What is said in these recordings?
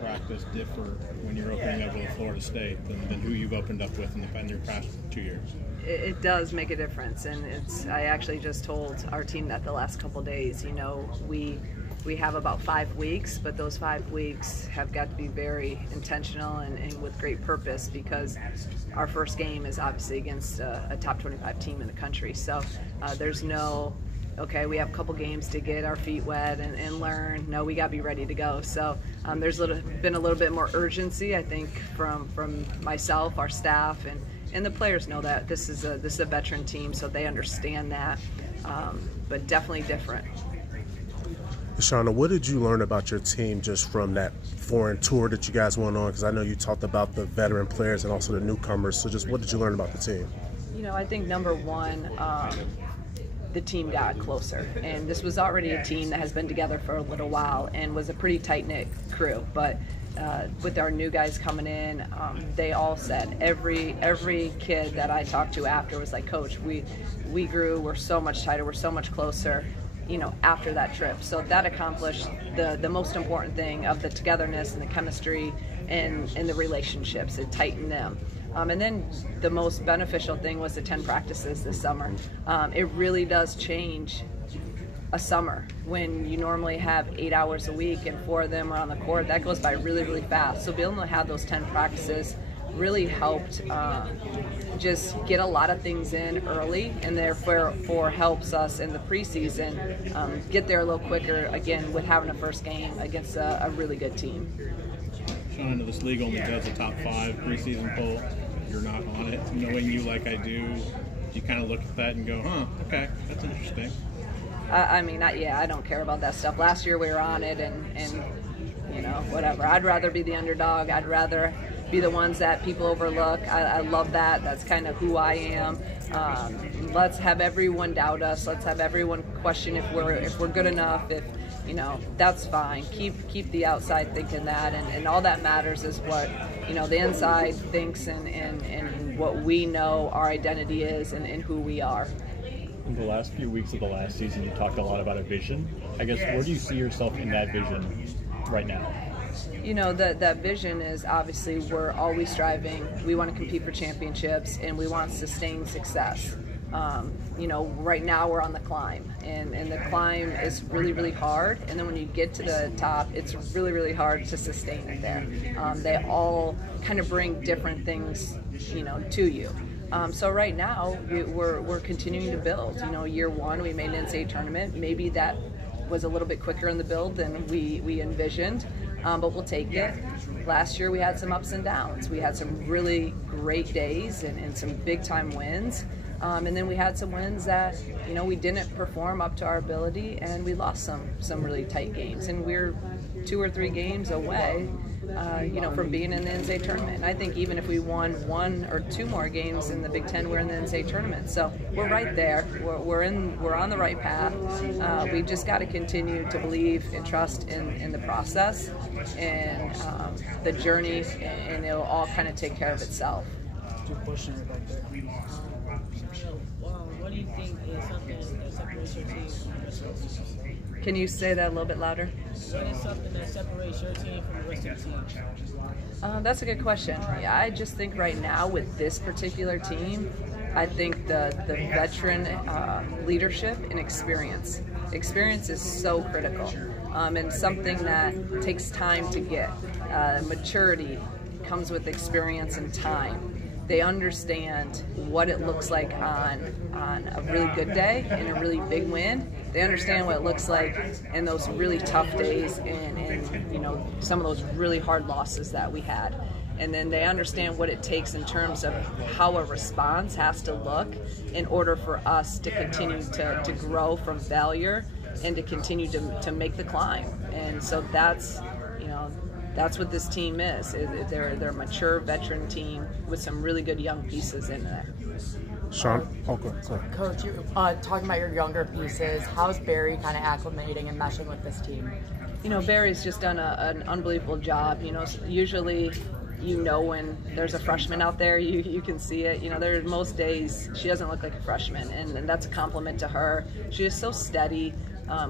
Practice differ when you're opening up with Florida State than who you've opened up with in your past 2 years? It does make a difference, and I actually just told our team that the last couple of days. You know, we have about 5 weeks, but those 5 weeks have got to be very intentional and with great purpose, because our first game is obviously against a top 25 team in the country. So there's no, okay, we have a couple games to get our feet wet and learn. No, we got to be ready to go. So there's been a little bit more urgency, I think, from myself, our staff, and the players know that this is a veteran team, so they understand that, but definitely different. Shauna, what did you learn about your team just from that foreign tour that you guys went on? Because I know you talked about the veteran players and also the newcomers. So just what did you learn about the team? You know, I think number one, the team got closer. And this was already a team that has been together for a little while and was a pretty tight-knit crew. But with our new guys coming in, they all said, every kid that I talked to after was like, Coach, we grew, we're so much tighter, we're so much closer, you know, after that trip. So that accomplished the most important thing of the togetherness and the chemistry and the relationships. It tightened them. And then the most beneficial thing was the 10 practices this summer. It really does change a summer when you normally have 8 hours a week and 4 of them are on the court. That goes by really, really fast. So being able to have those 10 practices really helped just get a lot of things in early, and therefore helps us in the preseason get there a little quicker, again, with having a first game against a really good team. Shauna, I know this league only does a top 5 preseason poll. You're not on it. Knowing you like I do, you kind of look at that and go, huh, okay, that's interesting. I mean, I don't care about that stuff. Last year we were on it, and you know, whatever. I'd rather be the underdog. I'd rather be the ones that people overlook. I love that. That's kind of who I am. Let's have everyone doubt us. Let's have everyone question if we're good enough. If, you know, that's fine. Keep the outside thinking that, and all that matters is what, you know, the inside thinks and what we know our identity is and who we are. In the last few weeks of the last season, you talked a lot about a vision. I guess, where do you see yourself in that vision right now? You know, that vision is obviously we're always striving. We want to compete for championships, and we want sustained success. You know, right now we're on the climb, and the climb is really, really hard. And then when you get to the top, it's really, really hard to sustain it there. They all kind of bring different things, you know, to you. So right now we're continuing to build. You know, year one we made an NCAA tournament. Maybe that was a little bit quicker in the build than we envisioned, but we'll take it. Last year we had some ups and downs. We had some really great days and some big time wins. And then we had some wins that, you know, we didn't perform up to our ability, and we lost some really tight games. And we're 2 or 3 games away, you know, from being in the NCAA tournament. And I think even if we won 1 or 2 more games in the Big Ten, we're in the NCAA tournament. So we're right there. We're on the right path. We've just got to continue to believe and trust in the process and the journey, and it'll all kind of take care of itself. What do you think is something that separates your team from the rest of the team? Can you say that a little bit louder? What is something that separates your team from the rest of the team? That's a good question. Yeah, I just think right now with this particular team, I think the veteran leadership and experience. Experience is so critical, and something that takes time to get. Maturity comes with experience and time. They understand what it looks like on a really good day and a really big win. They understand what it looks like in those really tough days and you know, some of those really hard losses that we had. And then they understand what it takes in terms of how a response has to look in order for us to continue to grow from failure and to continue to make the climb. And so that's, you know, that's what this team is. They're a mature veteran team with some really good young pieces in there. Sean? Okay, sorry. Coach, you're talking about your younger pieces. How's Barry kind of acclimating and meshing with this team? You know, Barry's just done an unbelievable job. You know, usually, you know, when there's a freshman out there, you can see it. You know, there are most days she doesn't look like a freshman, and that's a compliment to her. She is so steady,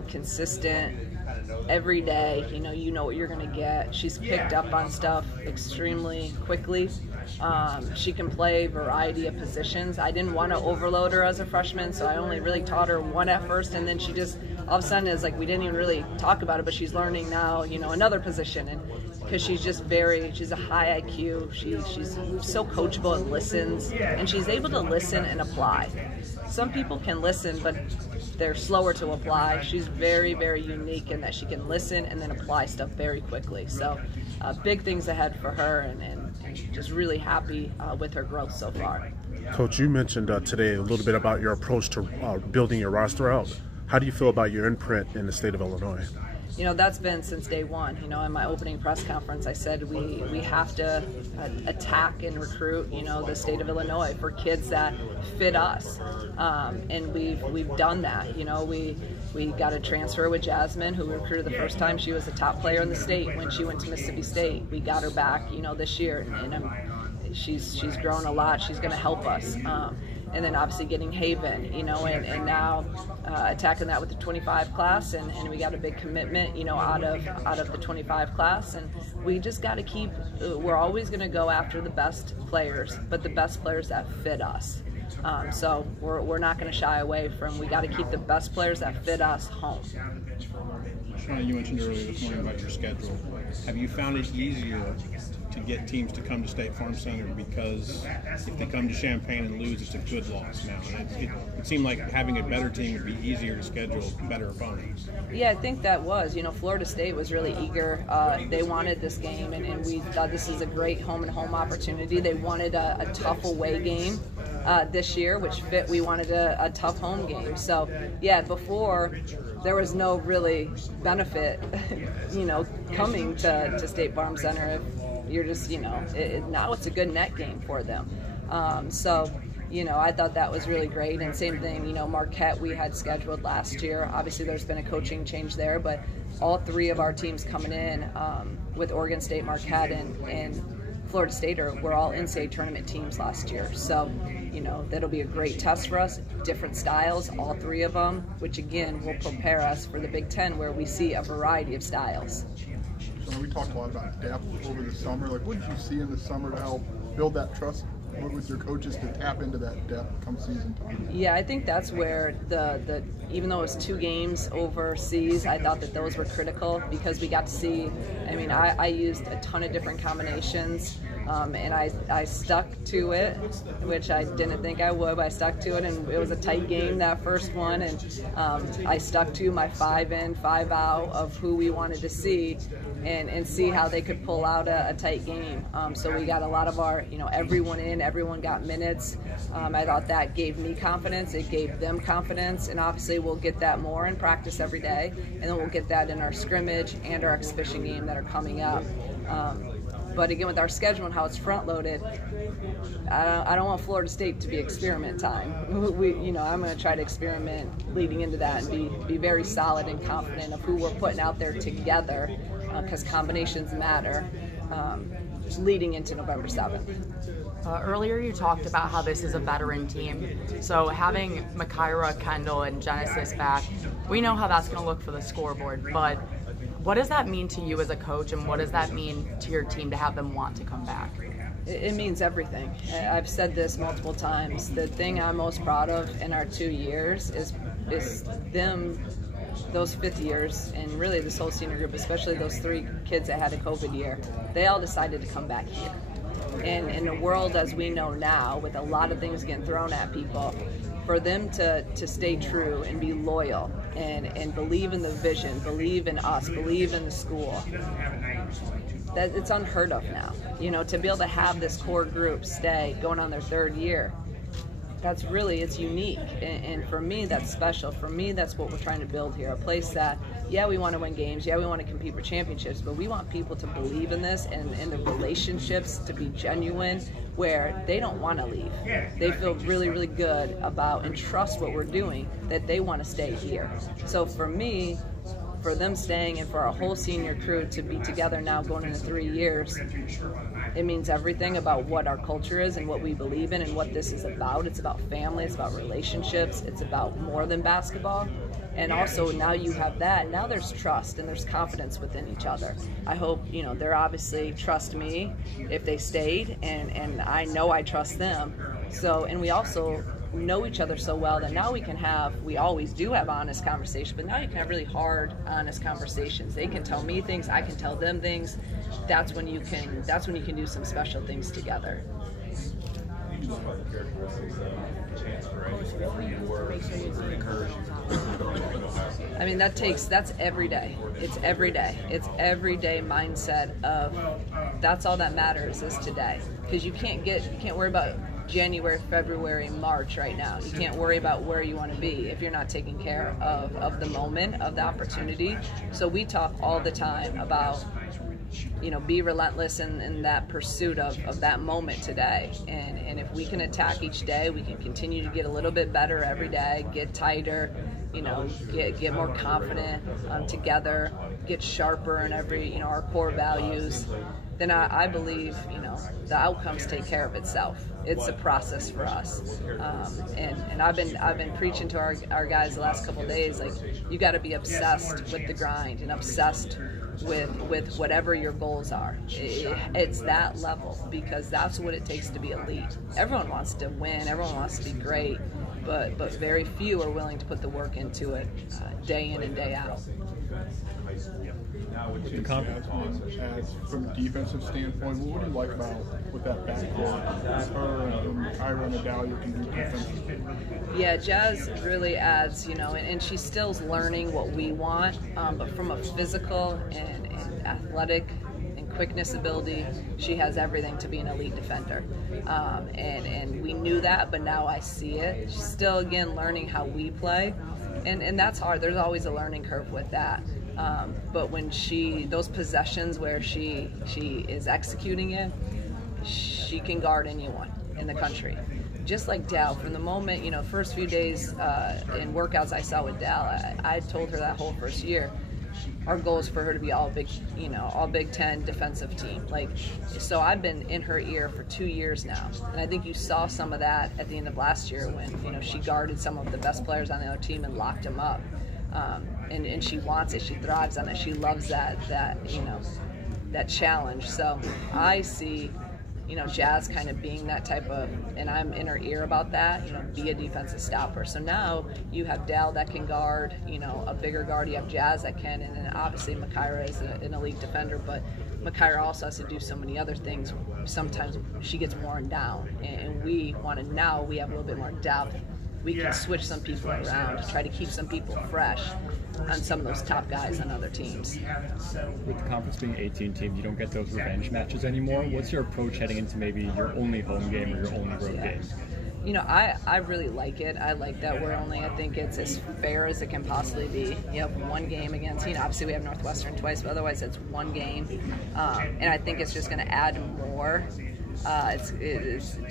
consistent, every day, you know what you're going to get. She's picked up on stuff extremely quickly. She can play a variety of positions. I didn't want to overload her as a freshman, so I only really taught her one at first, and then she just all of a sudden is like, we didn't even really talk about it, but she's learning now, another position, and because she's a high IQ. She's so coachable and listens, and she's able to listen and apply. Some people can listen, but they're slower to apply. She's very, very unique in that she can listen and then apply stuff very quickly. So big things ahead for her, and just really happy with her growth so far. Coach, you mentioned today a little bit about your approach to building your roster out. How do you feel about your imprint in the state of Illinois? That's been since day one. In my opening press conference, I said we have to attack and recruit, the state of Illinois for kids that fit us, and we've done that. We got a transfer with Jasmine, who we recruited the first time. She was a top player in the state when she went to Mississippi State. We got her back, this year, and she's grown a lot. She's going to help us. And then obviously getting Haven, and now attacking that with the 25 class, and we got a big commitment, out of the 25 class, and we just got to keep. We're always going to go after the best players, but the best players that fit us. So we're not going to shy away from. We got to keep the best players that fit us home. Shauna, you mentioned earlier this morning about your schedule. Have you found it easier to get teams to come to State Farm Center, because if they come to Champaign and lose, it's a good loss now? And it seemed like having a better team would be easier to schedule better opponents. Yeah, I think that was. Florida State was really eager. They wanted this game, and we thought this is a great home-and-home opportunity. They wanted a tough away game this year, which fit. We wanted a tough home game. So, yeah, before there was no really benefit, coming to State Farm Center. You're just, now it's a good net game for them. So, I thought that was really great. And same thing, Marquette we had scheduled last year. Obviously, there's been a coaching change there, but all three of our teams coming in with Oregon State, Marquette, and Florida State were all in-state tournament teams last year. So, that'll be a great test for us. Different styles, all three of them, which again will prepare us for the Big Ten, where we see a variety of styles. So we talked a lot about depth over the summer. What did you see in the summer to help build that trust with your coaches to tap into that depth come season time? Yeah, I think that's where the even though it was 2 games overseas, I thought that those were critical, because we got to see. I used a ton of different combinations, and I stuck to it, which I didn't think I would, but I stuck to it, and it was a tight game, that first one, and I stuck to my 5 in, 5 out of who we wanted to see, and see how they could pull out a tight game. So we got a lot of our, everyone in, everyone got minutes. I thought that gave me confidence, it gave them confidence, and obviously we'll get that more in practice every day, and then we'll get that in our scrimmage and our exhibition game that are coming up. But again, with our schedule and how it's front-loaded, I don't want Florida State to be experiment time. I'm going to try to experiment leading into that and be very solid and confident of who we're putting out there together, because combinations matter, leading into November 7th. Earlier you talked about how this is a veteran team. So having Makaira, Kendall, and Genesis back, we know how that's going to look for the scoreboard, but what does that mean to you as a coach, and what does that mean to your team to have them want to come back? It means everything. I've said this multiple times. The thing I'm most proud of in our 2 years is them, those 5th years, and really this whole senior group, especially those 3 kids that had a COVID year, they all decided to come back here. And in the world as we know now, with a lot of things getting thrown at people, for them to stay true and be loyal and believe in the vision, believe in us, believe in the school, that it's unheard of now. To be able to have this core group stay going on their 3rd year, it's unique. And for me, that's special. For me, that's what we're trying to build here. A place that, yeah, we want to win games. Yeah, we want to compete for championships, but we want people to believe in this and the relationships to be genuine, where they don't want to leave. They feel really, really good about and trust what we're doing, that they want to stay here. So for me, for them staying and for our whole senior crew to be together now going into 3 years, it means everything about what our culture is and what we believe in and what this is about. It's about family, it's about relationships, it's about more than basketball. And also now you have that. Now there's trust and there's confidence within each other. I hope, they're obviously trust me if they stayed, and I know I trust them. So, and we also know each other so well that now we always do have honest conversations, but now you can have really hard, honest conversations. They can tell me things, I can tell them things. That's when you can do some special things together. I mean, that's every day. It's every day. It's everyday mindset of that's all that matters is today. Because you can't worry about January, February, March right now. You can't worry about where you want to be if you're not taking care of the moment, of the opportunity. So we talk all the time about, be relentless in that pursuit of that moment today. And if we can attack each day, we can continue to get a little bit better every day, get tighter, get more confident together, get sharper in our core values. Then I believe, the outcomes take care of itself. It's a process for us, and I've been preaching to our guys the last couple of days, like, you got to be obsessed with the grind and obsessed with whatever your goals are. It's that level, because that's what it takes to be elite. Everyone wants to win, everyone wants to be great, but very few are willing to put the work into it day in and day out. The conference from a defensive standpoint, what do you like about what that backcourt with her and Kyra and Adalia can do defensively? Yeah, Jazz really adds, and she's still learning what we want, but from a physical and athletic and quickness ability, she has everything to be an elite defender. And we knew that, but now I see it. She's still, again, learning how we play, and that's hard. There's always a learning curve with that. But when those possessions where she is executing it, she can guard anyone in the country. Just like Dal, from the moment, first few days in workouts I saw with Dal, I told her that whole first year, our goal is for her to be all Big Ten defensive team. So I've been in her ear for 2 years now, and I think you saw some of that at the end of last year when she guarded some of the best players on the other team and locked them up. And she wants it. She thrives on it. She loves that challenge. So I see, Jazz kind of being that type of, and I'm in her ear about that, be a defensive stopper. So now you have Dal that can guard, a bigger guard. You have Jazz that can, and then obviously Makaira is an elite defender, but Makaira also has to do so many other things. Sometimes she gets worn down, and we have a little bit more depth. We can switch some people around to try to keep some people fresh on some of those top guys on other teams. With the conference being 18 teams, you don't get those revenge matches anymore. What's your approach heading into maybe your only home game or your only road game? I really like it. I like that I think it's as fair as it can possibly be. You have one game against, obviously we have Northwestern twice, but otherwise it's one game. And I think it's just going to add more. It's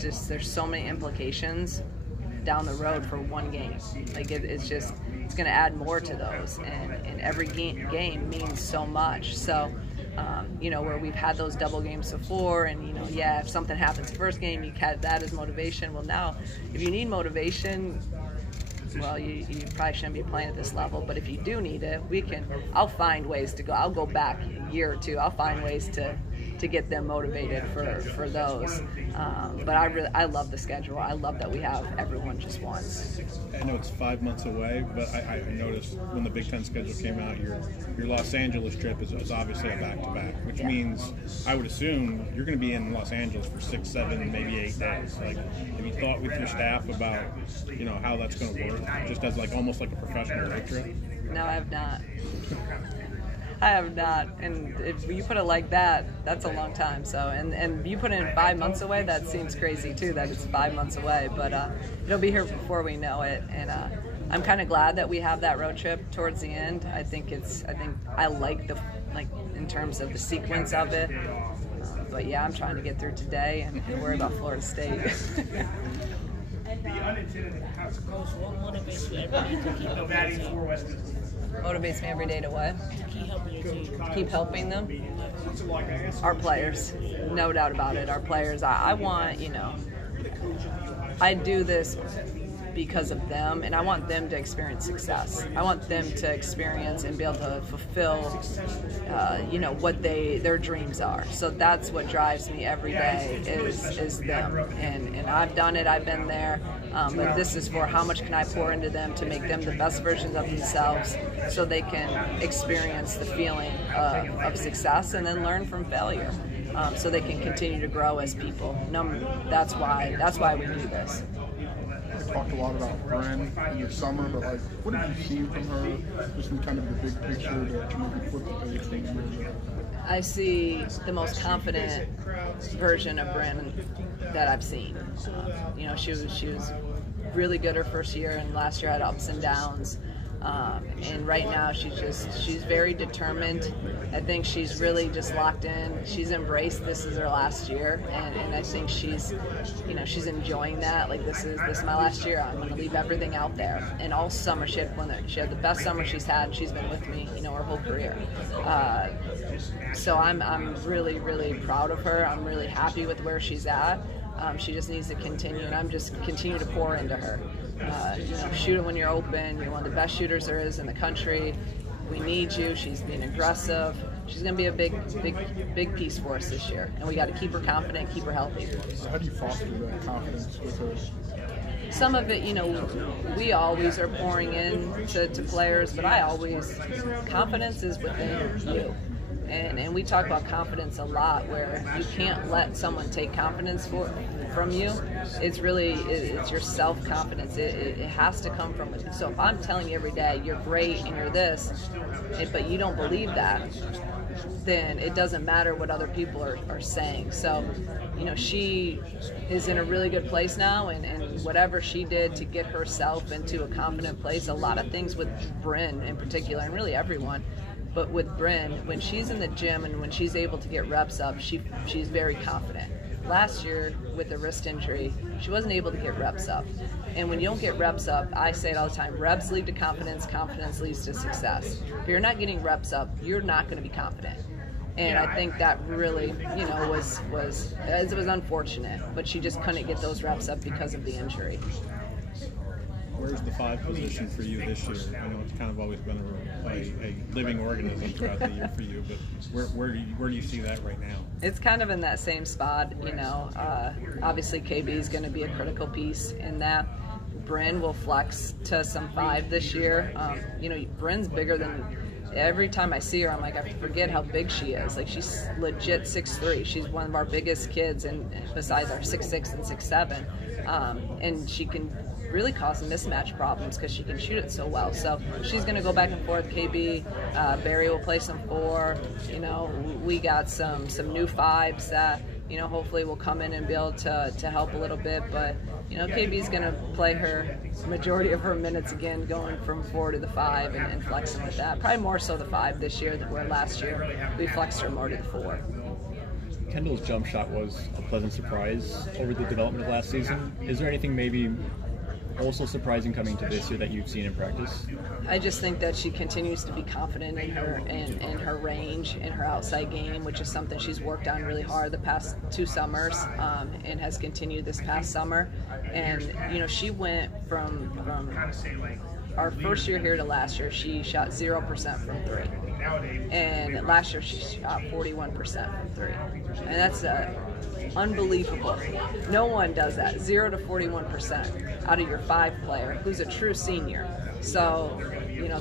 just, there's so many implications down the road for one game. It's going to add more to those, and every game means so much. So where we've had those double games before, and if something happens first game, you had that as motivation. Well, now if you need motivation, well, you probably shouldn't be playing at this level, but if you do need it, I'll find ways to go. I'll go back a year or two. I'll find ways to get them motivated for those. But I love the schedule. I love that we have everyone just once. I know it's 5 months away, but I noticed when the Big Ten schedule came out, your Los Angeles trip is obviously a back-to-back, which means I would assume you're going to be in Los Angeles for 6, 7, maybe 8 days. Have you thought with your staff about how that's going to work, just as almost like a professional road trip? No, I have not. I have not, and if you put it like that, that's a long time. So, and you put it in 5 months away, that seems crazy too, that it's 5 months away, but it'll be here before we know it, and I'm kind of glad that we have that road trip towards the end. I think I like in terms of the sequence of it, but yeah, I'm trying to get through today and worry about Florida State. Coach, what motivates you every day to keep advancing? Motivates me every day to what? Keep helping your team. Keep helping them. Our players, no doubt about it. Our players. I want, I do this because of them, and I want them to experience success. I want them to experience and be able to fulfill, what their dreams are. So that's what drives me every day is them. And I've done it. I've been there. But this is for how much can I pour into them to make them the best versions of themselves, so they can experience the feeling of success and then learn from failure, so they can continue to grow as people. That's why we do this. We talked a lot about Bren in the summer, but what have you seen from her, just in kind of the big picture, to maybe flip the page from here? I see the most confident version of Bren that I've seen. She was really good her first year, and last year had ups and downs. And right now she's very determined. I think she's really just locked in. She's embraced this is her last year, and I think she's enjoying that. Like, this is my last year. I'm going to leave everything out there. And all summer she had the best summer she's had, and she's been with me, her whole career. So I'm really, really proud of her. I'm really happy with where she's at. She just needs to continue, and I'm just continue to pour into her. Shoot it when you're open. You're one of the best shooters there is in the country. We need you. She's being aggressive. She's going to be a big piece for us this year, and we got to keep her confident, keep her healthy. How do you foster that confidence with her? Some of it, we always are pouring in to players, but confidence is within you. And we talk about confidence a lot, where you can't let someone take confidence from you. It's your self-confidence. It has to come from it. So if I'm telling you every day, you're great and you're this, but you don't believe that, then it doesn't matter what other people are saying. So, she is in a really good place now, and whatever she did to get herself into a confident place, a lot of things with Bryn in particular, and really everyone, but with Bryn, when she's in the gym and when she's able to get reps up, she's very confident. Last year, with the wrist injury, she wasn't able to get reps up. And when you don't get reps up, I say it all the time, reps lead to confidence, confidence leads to success. If you're not getting reps up, you're not going to be confident. And I think that really, was unfortunate, but she just couldn't get those reps up because of the injury. Where's the 5 position for you this year? I know it's kind of always been a living organism throughout the year for you, but where do you see that right now? It's kind of in that same spot, Obviously, KB is going to be a critical piece in that. Bryn will flex to some 5 this year. Bryn's bigger than. Every time I see her, I'm like, I forget how big she is. Like, she's legit 6'3". She's one of our biggest kids, and besides our 6'6" and 6'7", and she can really cause mismatch problems because she can shoot it so well. So she's going to go back and forth. KB, Barry will play some 4. We got some new 5s that hopefully will come in and be able to help a little bit. But KB's going to play her majority of her minutes again, going from 4 to the 5 and flexing with that. Probably more so the 5 this year than where last year we flexed her more to the 4. Kendall's jump shot was a pleasant surprise over the development of last season. Is there anything maybe also surprising coming to this year that you've seen in practice? I just think that she continues to be confident in her range, in her outside game, which is something she's worked on really hard the past 2 summers, and has continued this past summer. And she went from our first year here to last year, she shot 0% from 3. And last year she shot 41% from 3. And that's unbelievable. No one does that. 0 to 41% out of your 5 player who's a true senior. So,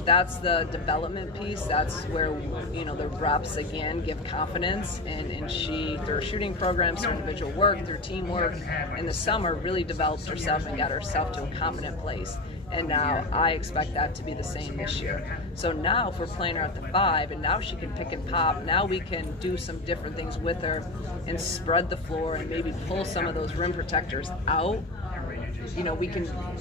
that's the development piece. That's where, the reps, again, give confidence. And she, through her shooting programs, through individual work, through teamwork, in the summer, really developed herself and got herself to a confident place. And now I expect that to be the same this year. So now if we're playing her at the 5, and now she can pick and pop, now we can do some different things with her and spread the floor and maybe pull some of those rim protectors out.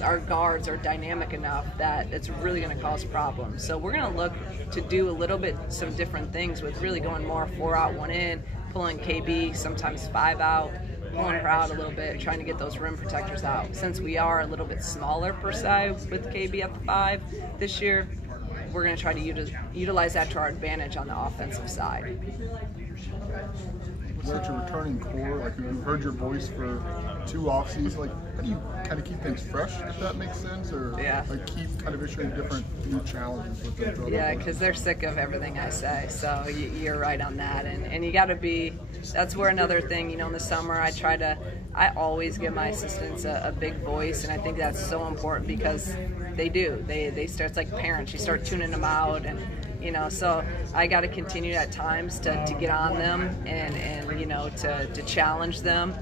Our guards are dynamic enough that it's really going to cause problems. So we're going to look to do a little bit some different things with really going more 4 out, 1 in, pulling KB, sometimes 5 out, pulling her out a little bit, trying to get those rim protectors out. Since we are a little bit smaller per se with KB at the 5 this year, we're going to try to utilize that to our advantage on the offensive side. Such a returning core, like we've heard your voice for 2 off seasons. Like, how do you kind of keep things fresh, if that makes sense, or like keep kind of issuing different new challenges with them? Yeah, because they're sick of everything I say. So you're right on that, and you got to be. That's where another thing, in the summer I always give my assistants a big voice, and I think that's so important because they do. They start, it's like parents. You start tuning them out, and so I got to continue at times to get on them and to challenge them.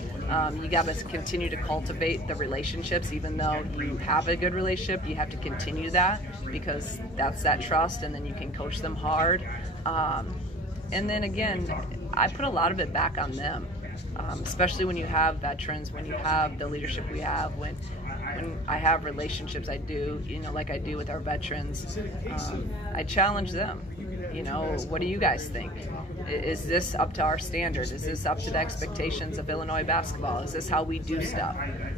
You got to continue to cultivate the relationships, even though you have a good relationship. You have to continue that because that's that trust, and then you can coach them hard. And then again, I put a lot of it back on them, especially when you have veterans, when you have the leadership we have, when I have relationships I do, like I do with our veterans, I challenge them. What do you guys think? Is this up to our standard? Is this up to the expectations of Illinois basketball? Is this how we do stuff?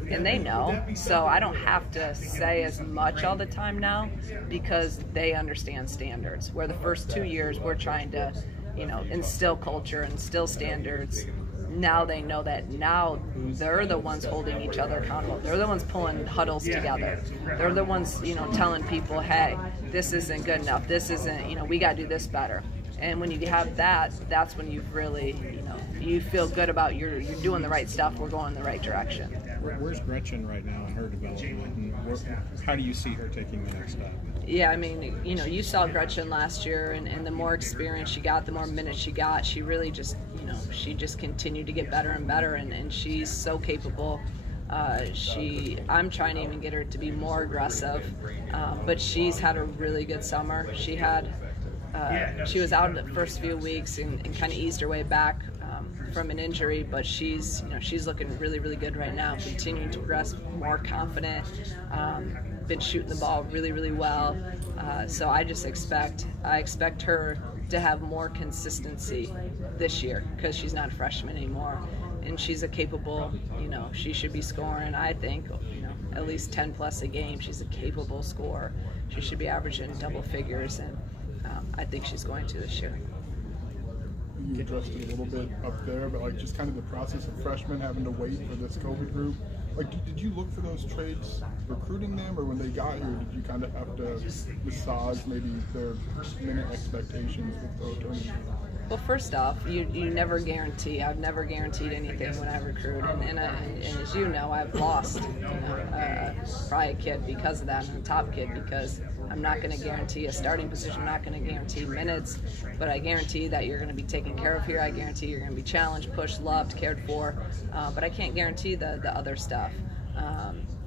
And they know, so I don't have to say as much all the time now because they understand standards. Where the first 2 years we're trying to, instill culture, instill standards. Now they know that now they're the ones holding each other accountable. They're the ones pulling huddles together. They're the ones, telling people, hey, this isn't good enough. This isn't, we got to do this better. And when you have that, that's when you've really, you feel good about you're doing the right stuff. We're going in the right direction. Where's Gretchen right now in her development? And how do you see her taking the next step? Yeah, I mean, you saw Gretchen last year, and the more experience she got, the more minutes she got, she really just, she just continued to get better and better, and she's so capable. I'm trying to even get her to be more aggressive, but she's had a really good summer. She was out the first few weeks and kind of eased her way back from an injury, but she's looking really, really good right now, continuing to progress, more confident, been shooting the ball really, really well. So I expect her to have more consistency this year because she's not a freshman anymore, and she's a capable, she should be scoring, I think, at least 10 plus a game. She's a capable scorer. She should be averaging double figures, and I think she's going to this year. You addressed it a little bit up there, but like just kind of the process of freshmen having to wait for this COVID group. Like, did you look for those trades recruiting them, or when they got here, did you kind of have to massage maybe their minute expectations with those? Well, first off, you never guarantee. I've never guaranteed anything when I recruit, and as you know, I've lost probably a kid because of that, and a top kid because I'm not going to guarantee a starting position. I'm not going to guarantee minutes, but I guarantee that you're going to be taken care of here. I guarantee you're going to be challenged, pushed, loved, cared for, but I can't guarantee the other stuff.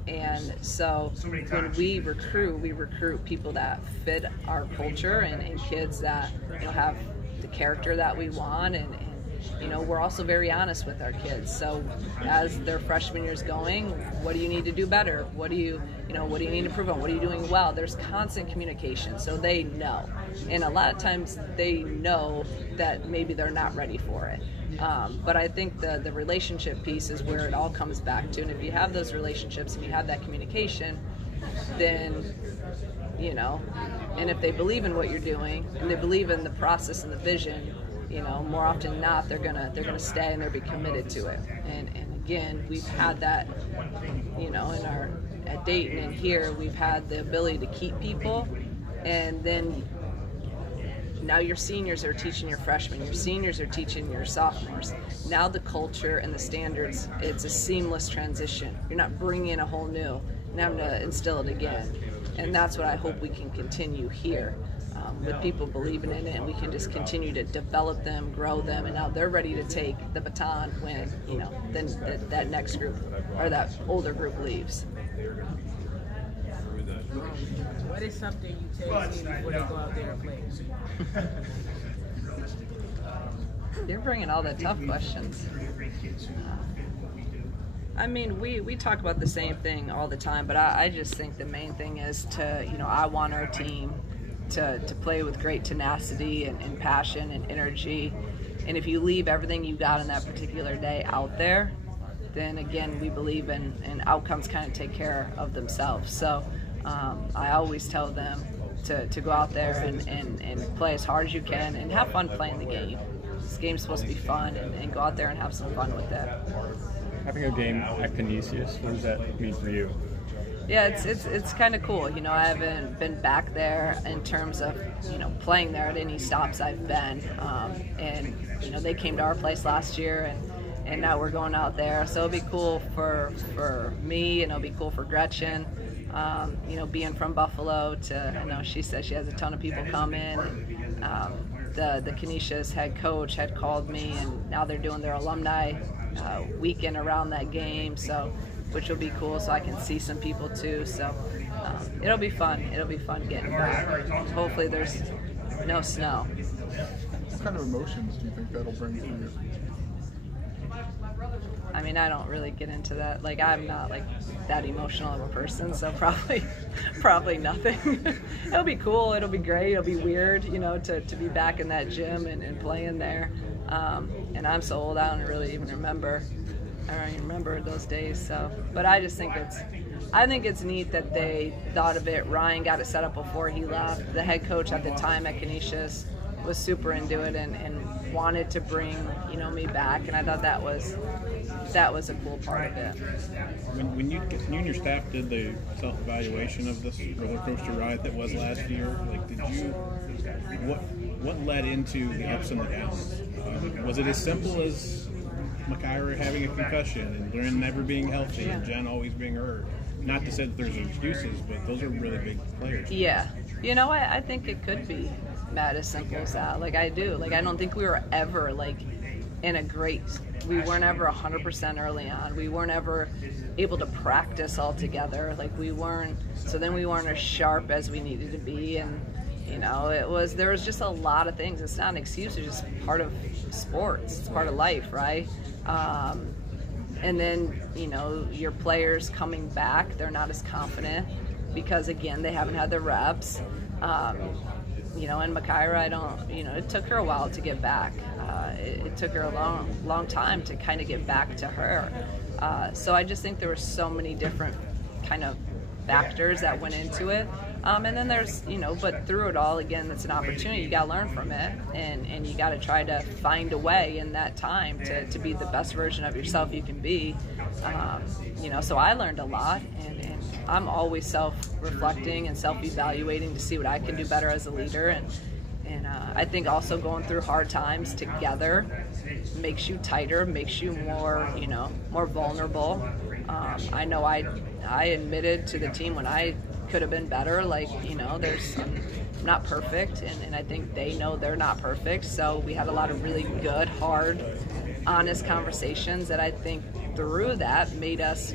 And so when we recruit people that fit our culture and kids that have the character that we want, and we're also very honest with our kids. So as their freshman year's going, what do you need to do better? What do you need to improve on? What are you doing well? There's constant communication, so they know. And a lot of times they know that maybe they're not ready for it. But I think the relationship piece is where it all comes back to. And if you have those relationships and you have that communication, then and if they believe in what you're doing and they believe in the process and the vision, more often than not, they're gonna stay and they'll be committed to it. And again, we've had that, at Dayton and here, we've had the ability to keep people, and then now your seniors are teaching your freshmen, your seniors are teaching your sophomores. Now the culture and the standards, it's a seamless transition. You're not bringing in a whole new and having to instill it again. And that's what I hope we can continue here, with people believing in it, and we can just continue to develop them, grow them, and now they're ready to take the baton when, then that next group or that older group leaves. What is something you tell me before they go out there and play? You're bringing all the tough questions. I mean, we talk about the same thing all the time, but I just think the main thing is to, I want our team to play with great tenacity and passion and energy. And if you leave everything you got on that particular day out there, then again, we believe in outcomes kind of take care of themselves. So I always tell them, to go out there and play as hard as you can and have fun playing the game. This game's supposed to be fun, and go out there and have some fun with it. Having a game at Canisius, what does that mean for you? Yeah, it's kind of cool. You know, I haven't been back there in terms of, you know, playing there at any stops I've been. And, you know, they came to our place last year, and now we're going out there. So it'll be cool for me, and it'll be cool for Gretchen. You know, being from Buffalo I know she says she has a ton of people come in. The Canisius head coach had called me, and now they're doing their alumni weekend around that game, so which will be cool, so I can see some people too. So it'll be fun. It'll be fun getting back. Hopefully there's no snow. What kind of emotions do you think that'll bring for you? I mean, I don't really get into that. Like, I'm not like that emotional of a person, so probably nothing. It'll be cool. It'll be great. It'll be weird, you know, to be back in that gym and playing there. And I'm so old, I don't really even remember. I don't even remember those days. So, but I just think it's neat that they thought of it. Ryan got it set up before he left. The head coach at the time at Canisius was super into it and wanted to bring, you know, me back, and I thought that was a cool part of it. When you and your staff did the self-evaluation of this roller coaster ride that was last year, like, what led into the ups and the downs? Was it as simple as Makaira having a concussion and Lynn never being healthy and Jen always being hurt? Not to say that there's excuses, but those are really big players. Yeah. You know, I think it could be as simple as that. Like, I do. Like, I don't think we were ever, like, we weren't ever 100% early on. We weren't ever able to practice all together. Like, we weren't as sharp as we needed to be. And, you know, there was just a lot of things. It's not an excuse. It's just part of sports. It's part of life, right? And then, you know, your players coming back, they're not as confident because, again, they haven't had the reps. You know, and Makaira, it took her a while to get back. It took her a long time to kind of get back to her. So I just think there were so many different kind of factors that went into it. And then there's, you know, but through it all, again, it's an opportunity. You got to learn from it, and you got to try to find a way in that time to be the best version of yourself you can be. You know, so I learned a lot, and I'm always self-reflecting and self-evaluating to see what I can do better as a leader. And I think also going through hard times together makes you tighter, makes you more, you know, more vulnerable. I know I admitted to the team when I could have been better, like, you know, I'm not perfect, and I think they know they're not perfect. So we had a lot of really good, hard, honest conversations that I think through that made us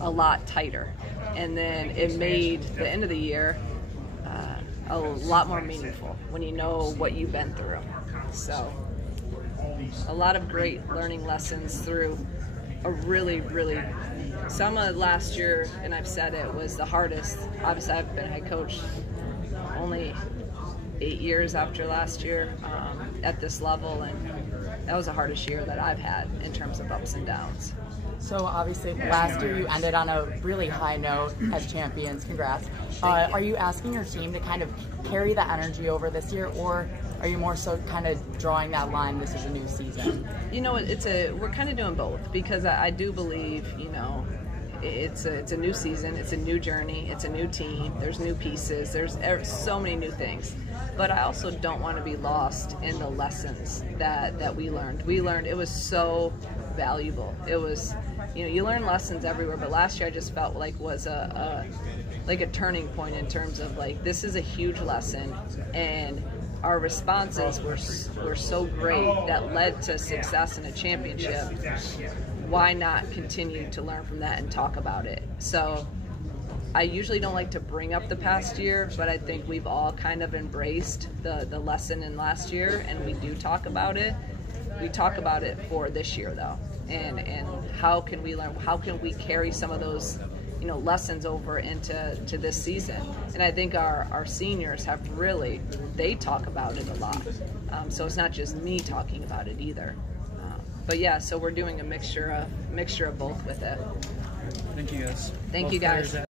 a lot tighter. And then it made the end of the year a lot more meaningful when you know what you've been through. So a lot of great learning lessons through a really, really, some of last year, and I've said it, was the hardest. Obviously, I've been head coach only 8 years after last year at this level, and that was the hardest year that I've had in terms of ups and downs. So obviously last year you ended on a really high note as champions. Congrats. Are you asking your team to kind of carry that energy over this year, or are you more so kind of drawing that line, this is a new season? You know, we're kind of doing both, because I do believe, you know, it's a new season, it's a new journey, it's a new team, there's new pieces, there's so many new things. But I also don't want to be lost in the lessons that we learned. It was so valuable. It was, you know, you learn lessons everywhere, but last year I just felt like was a turning point in terms of, like, this is a huge lesson, and our responses were so great that led to success in a championship. Why not continue to learn from that and talk about it? So I usually don't like to bring up the past year, but I think we've all kind of embraced the lesson in last year, and we do talk about it. We talk about it for this year, though, and how can we learn? How can we carry some of those, you know, lessons over into this season? And I think our seniors have really, they talk about it a lot. So it's not just me talking about it either. But yeah, so we're doing a mixture of both with it. Thank you guys. Thank you guys.